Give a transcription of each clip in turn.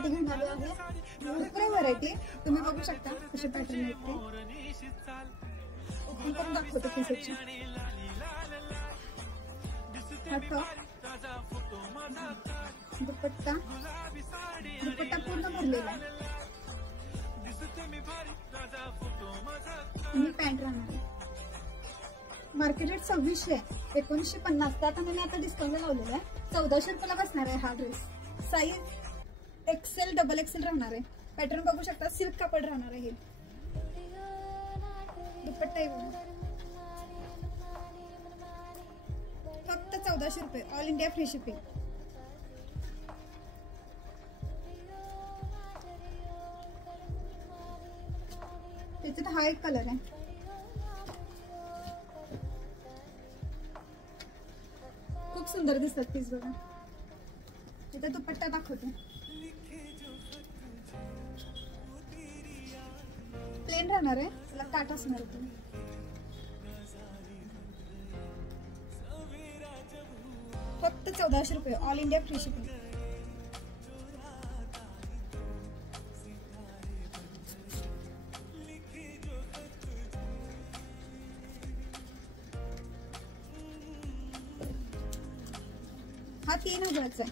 व्हरायटी घेणार आहे, भरपूर व्हरायटी तुम्ही बघू शकता कसे पॅटर्न आहेत ते. ओपन करून दाखवतो पीसची. हा टॉप, दुपट्टा पूर्ण भरलेला आहे आणि पॅन्ट राहणार. मार्केट रेट 2600 आहे, 1950. त्यात मी आता डिस्काउंट लावलेला आहे. 1400 रुपयाला बसणार आहे हा dress. Size Excel double XL राहणार आहे. पॅटर्न बघू शकता, सिल्क कापड राहणार आहे. दुपट्टा फक्त 1400 रुपये, ऑल इंडिया फ्री शिपिंग. त्याच्यात हा एक कलर आहे, खूप सुंदर दिसतात पीस बघा. इथे दुपट्टा दाखवते, प्लेन राहणार आहे, त्याला काट असणार आहे. फक्त 1400 रुपये, ऑल इंडिया फ्री शिपिंग. हा 3000चा आहे,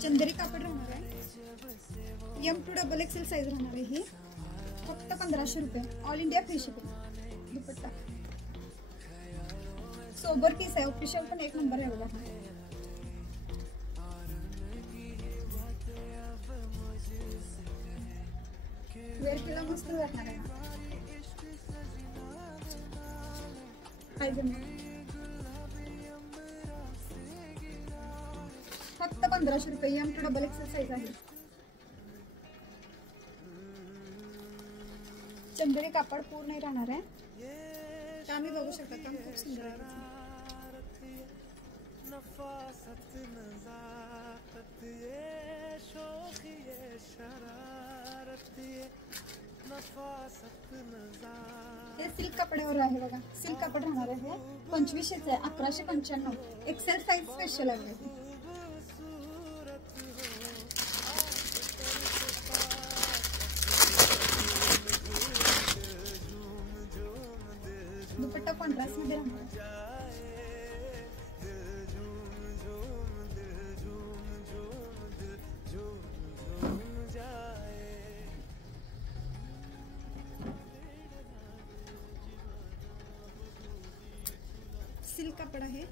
चंदेरी कापड राहणार आहे. M2 डबल एक्सेल साईज राहणार आहे ही. फक्त 1500 रुपये, ऑल इंडिया फ्री शिपिंग. दुपट्टा सोबर पीस आहे, ऑफिशियल पण एक नंबर आहे बघा. वेअर केला मस्त वाटणार आहे. फक्त 1500 रुपये, M2 डबल एक्सेल साईज आहे. चंदेरी कापड पूर्ण राहणार आहे. आम्ही बघू शकता, काम खूप सुंदर आहे. हे सिल्क कपड्यावर आहे बघा, सिल्क कपड राहणार आहे. 2500 आहे, 1195. एक्सेल साईज स्पेशल आहे. दुपट्टा कॉन्ट्रास्ट मध्ये राहणार. सिल्क कापड आहे.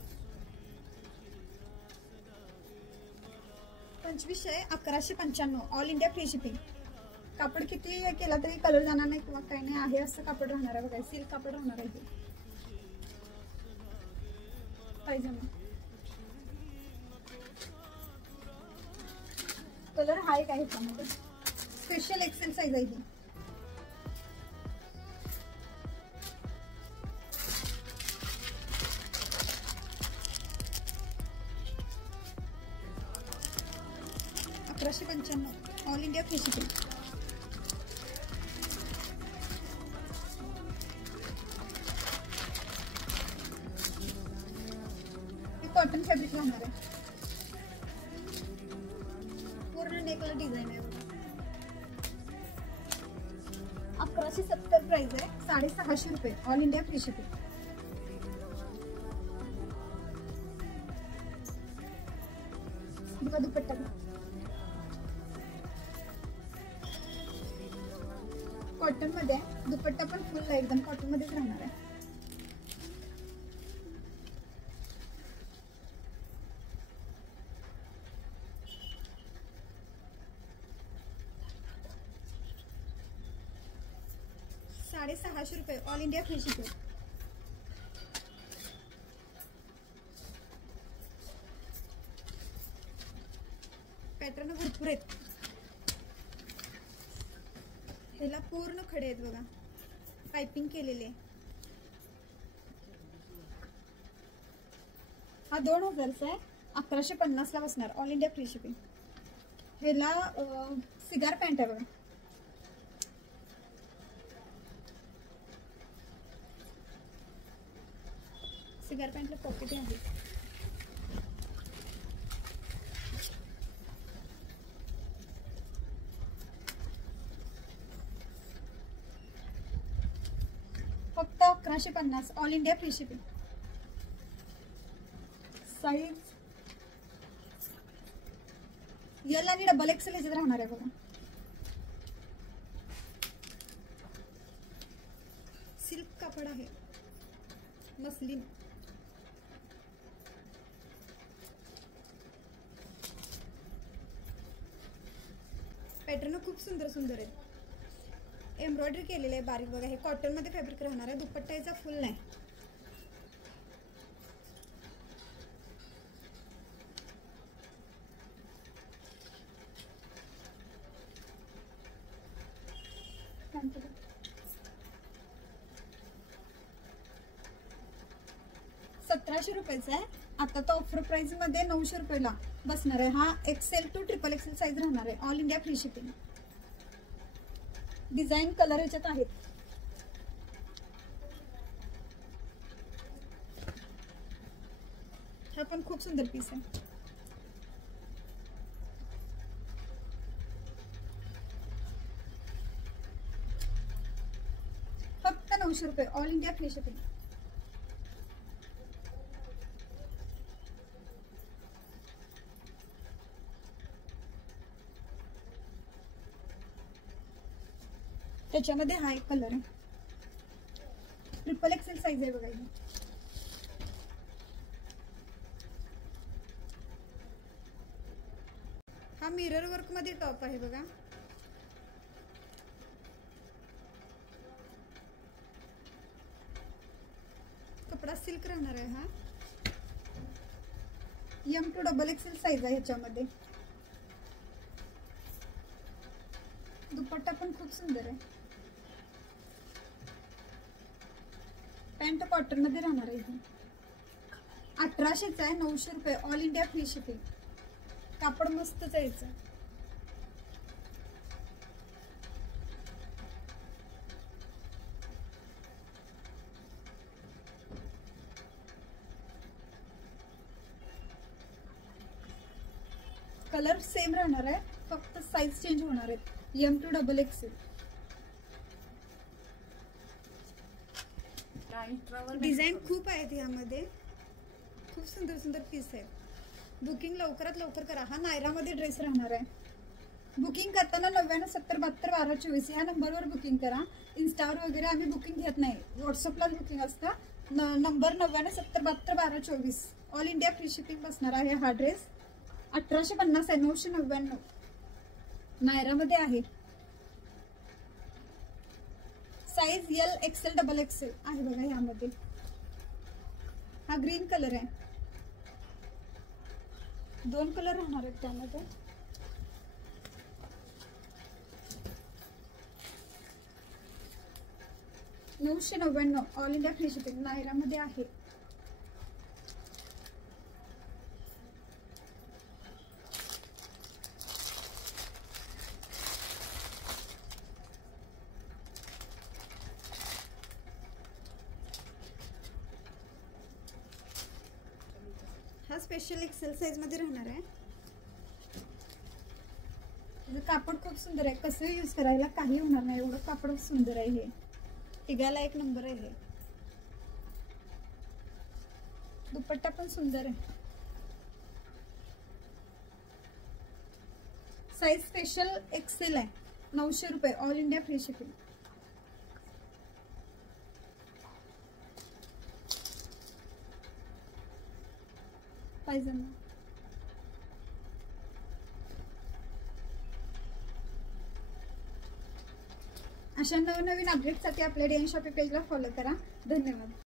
2500 आहे, 1195. All India free shipping. कापड किती केला तरी कलर जाणार नाही किंवा काही नाही आहे असं कापड राहणार आहे बघा. सिल्क कापड राहणार आहे. पायजमा कलर हा एक आहे त्यामध्ये, स्पेशल एक्सेल साईज आहे ही. $1195, all India free shipping. Cotton fabric राहणार आहे. पूर्ण नेकला डिझाईन आहे बघा. 1170 प्राइस आहे, 650 रुपये, ऑल इंडिया फ्री शिपिंग. दुपट्टा कॉटन मध्ये, दुपट्टा पण फुल एकदम कॉटन मध्येच राहणार आहे. ₹650, all India free shipping. Pattern भरपूर आहेत. ह्याला पूर्ण खडे आहेत बघा, पाइपिंग केलेले. हा 2000चा आहे, 1150 ला बसणार, ऑल इंडिया फ्री शिपिंग. ह्याला सिगार पॅन्ट आहे बघा. सिगार पॅन्टला पॉकेट आहे. 1750 all India free shipping. Size L आणि डबल एक्सेल ह्याच्यात राहणार आहे बघा. सिल्क कापड आहे, मस्लिन. पॅटर्न खूप सुंदर सुंदर आहेत. एम्ब्रॉयडरी केलेले आहे बारीक बघा. हे कॉटन मध्ये फॅब्रिक राहणार आहे. दुपट्टा याचा फुल नाही. ₹1700 आहे. आता तो ऑफर प्राइस मध्ये 900 रुपयाला बसणार आहे. हा XL to triple XL size राहणार आहे. All India free shipping. Design colour ह्याच्यात आहेत. हा पण खूप सुंदर पीस आहे. फक्त 900 रुपये ऑल इंडिया फ्री शिपिंग. त्याच्यामध्ये हा एक कलर आहे. ट्रिपल एक्सेल साईज आहे बघा. हा मिरर वर्क मध्ये टॉप आहे बघा. कपडा सिल्क राहणार आहे. हा M to double XL size आहे ह्याच्यामध्ये. दुपट्टा पण खूप सुंदर आहे. पॅन्ट कॉटन मध्ये राहणार आहे. 1800 आहे. 900 रुपये ऑल इंडिया फ्री शिपिंग. कापड मस्तच आहे याचं. कलर सेम राहणार आहे, फक्त साईज चेंज होणार आहे. M to double XL. Design खूप आहेत यामध्ये. खूप सुंदर सुंदर पीस आहेत. बुकिंग लवकरात लवकर करा. हा नायरामध्ये ड्रेस राहणार आहे. बुकिंग करताना 9970721224 ह्या नंबरवर बुकिंग करा. इन्स्टावर वगैरे आम्ही बुकिंग घेत नाही. व्हॉट्सअपला बुकिंग असतं. नंबर 9970721224. ऑल इंडिया फ्री शिपिंग बसणार आहे. हा ड्रेस 1850 आहे. 999 नायरामध्ये आहे. Size L XL double XL आहे बघा ह्यामध्ये. हा ग्रीन कलर आहे. 2 कलर राहणार आहेत त्यामध्ये. $999 ऑल इंडिया फ्री शिपिंग. नायरामध्ये आहे. हा स्पेशल एक्सेल साइज मध्ये राहणार आहे. कापड खूप सुंदर आहे. कसं यूज करायला काही होणार नाही. एवढं कापड सुंदर आहे. हे टिगाला एक नंबर आहे. हे दुपट्टा पण सुंदर आहे. साइज स्पेशल एक्सेल आहे. 900 रुपये all India free shipping. Pyjama. अशा नवनवीन अपडेटसाठी आपल्या DN शॉपिंग पेजला फॉलो करा. धन्यवाद.